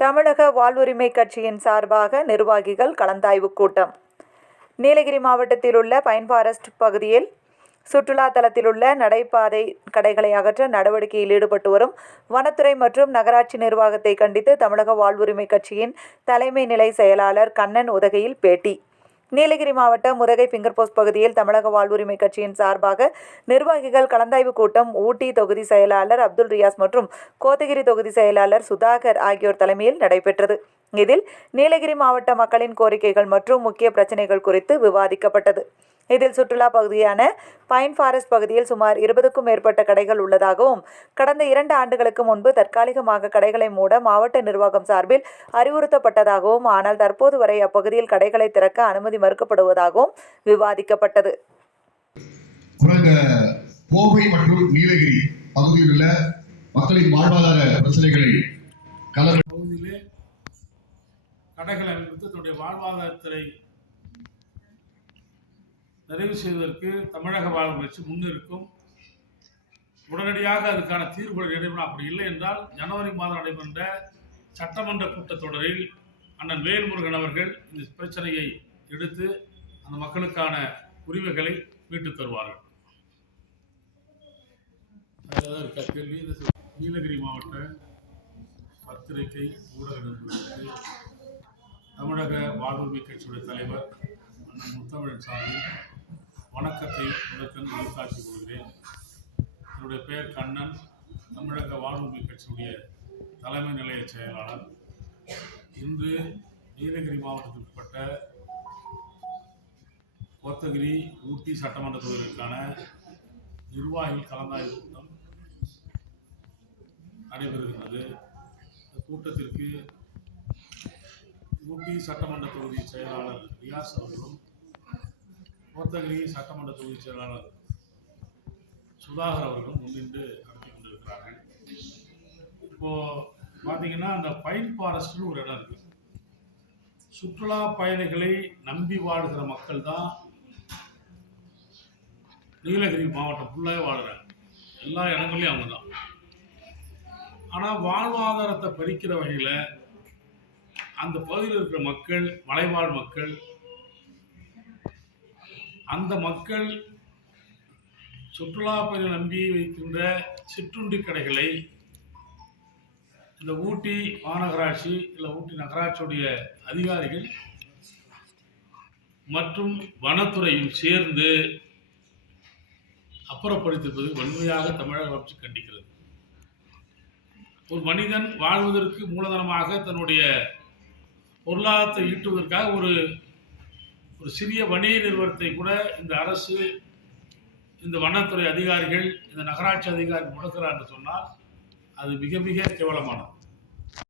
தமிழக வாழ்வுரிமை கட்சியின் சார்பாக நிர்வாகிகள் கலந்தாய்வு கூட்டம். நீலகிரி மாவட்டத்தில் உள்ள பைன் ஃபாரஸ்ட் பகுதியில் சுற்றுலா தலத்தில் உள்ள நடைபாதை கடைகளை அகற்ற நடவடிக்கையில் ஈடுபட்டு வரும் வனத்துறை மற்றும் நகராட்சி நிர்வாகத்தை கண்டித்து தமிழக வாழ்வுரிமை கட்சியின் தலைமை நிலை செயலாளர் கண்ணன் உதகையில் பேட்டி. நீலகிரி மாவட்டம் உதகை ஃபிங்கர் போஸ்ட் பகுதியில் தமிழக வாழ்வுரிமை கட்சியின் சார்பாக நிர்வாகிகள் கலந்தாய்வு கூட்டம் ஊட்டி தொகுதி செயலாளர் அப்துல் ரியாஸ் மற்றும் கோத்தகிரி தொகுதி செயலாளர் சுதாகர் ஆகியோர் தலைமையில் நடைபெற்றது. இதில் நீலகிரி மாவட்ட மக்களின் கோரிக்கைகள் மற்றும் முக்கிய பிரச்சனைகள் குறித்து விவாதிக்கப்பட்டது. இதில் சுற்றுலா பகுதியான பைன் ஃபாரஸ்ட் பகுதியில் சுமார் 20க்கும் மேற்பட்ட கடைகள் உள்ளதாகவும் கடந்த 2 ஆண்டுகளுக்கு முன்பு தற்காலிகமாக கடைகளை மூட மாவட்ட நிர்வாகம் சார்பில் அறிவுறுத்தப்பட்டதாகவும் ஆனால் தற்போது வரை அப்பகுதியில் கடைகளை திறக்க அனுமதி மறுக்கப்படுவதாகவும் விவாதிக்கப்பட்டது. கோவை மற்றும் நீலகிரி பகுதியில் உள்ள மக்களின் வாழ்வாதார பிரச்சனைகளை பகுதியிலே கடைகளை அமைத்து தன்னுடைய வாழ்வாதாரத்தை நிறைவு செய்வதற்கு தமிழக வாழ்வுரிமை முன்னிருக்கும். உடனடியாக அதுக்கான தீர்வுகள் நடைபெறும். அப்படி இல்லை என்றால் ஜனவரி மாதம் நடைபெற்ற சட்டமன்ற கூட்டத்தொடரில் அண்ணன் வேல்முருகன் அவர்கள் இந்த பிரச்சனையை எடுத்து அந்த மக்களுக்கான உரிமைகளை மீட்டு தருவார்கள். கேள்வி. நீலகிரி மாவட்ட பத்திரிகை ஊடக நிறுவனத்திற்கு தமிழக வாழ்வுரிமை கட்சியுடைய தலைவர் அண்ணன் முத்தமிழன் சார்பில் வணக்கத்தை முதற்கண் வெளிக்காட்டிக் கொள்கிறேன். என்னுடைய பெயர் கண்ணன், தமிழக வாழ்வுரிமை கட்சியுடைய தலைமை நிலைய செயலாளர். இன்று நீலகிரி மாவட்டத்திற்கு உட்பட்ட கோத்தகிரி, ஊட்டி சட்டமன்ற தொகுதிகளுக்கான நிர்வாகிகள் கலந்தாய்வு கூட்டம் நடைபெறுகிறது. இந்த கூட்டத்திற்கு ஊட்டி சட்டமன்ற தொகுதி செயலாளர் ரியாஸ் அவர்களும் கோத்தகிரி சட்டமன்ற தொகுதி செயலாளர் சுதாகர் அவர்களும் முன்னின்று நடத்தி கொண்டிருக்கிறார்கள். இப்போ பார்த்தீங்கன்னா அந்த பைன் ஃபாரஸ்ட்னு ஒரு இடம் இருக்கு. சுற்றுலா பயணிகளை நம்பி வாழுகிற மக்கள் தான் நீலகிரி மாவட்டம் ஃபுல்லாக வாழுறாங்க. எல்லா இடங்கள்லையும் அவங்க தான். ஆனால் வாழ்வாதாரத்தை பறிக்கிற வகையில் அந்த பகுதியில் இருக்கிற மக்கள், மலைவாழ் மக்கள், அந்த மக்கள் சுற்றுலா பயணிகளை நம்பி வைக்கின்ற சிற்றுண்டி கடைகளை இந்த ஊட்டி மாநகராட்சி இல்லை ஊட்டி நகராட்சியுடைய அதிகாரிகள் மற்றும் வனத்துறையும் சேர்ந்து அப்புறப்படுத்திருப்பது வன்மையாக தமிழக அரசு கண்டிக்கிறது. ஒரு மனிதன் வாழ்வதற்கு மூலதனமாக தன்னுடைய பொருளாதாரத்தை ஈட்டுவதற்காக ஒரு சிறிய வணிக நிறுவனத்தை கூட இந்த அரசு, இந்த வனத்துறை அதிகாரிகள், இந்த நகராட்சி அதிகாரிகள் முடக்கிறார் என்று சொன்னால் அது மிக மிக கேவலமானது.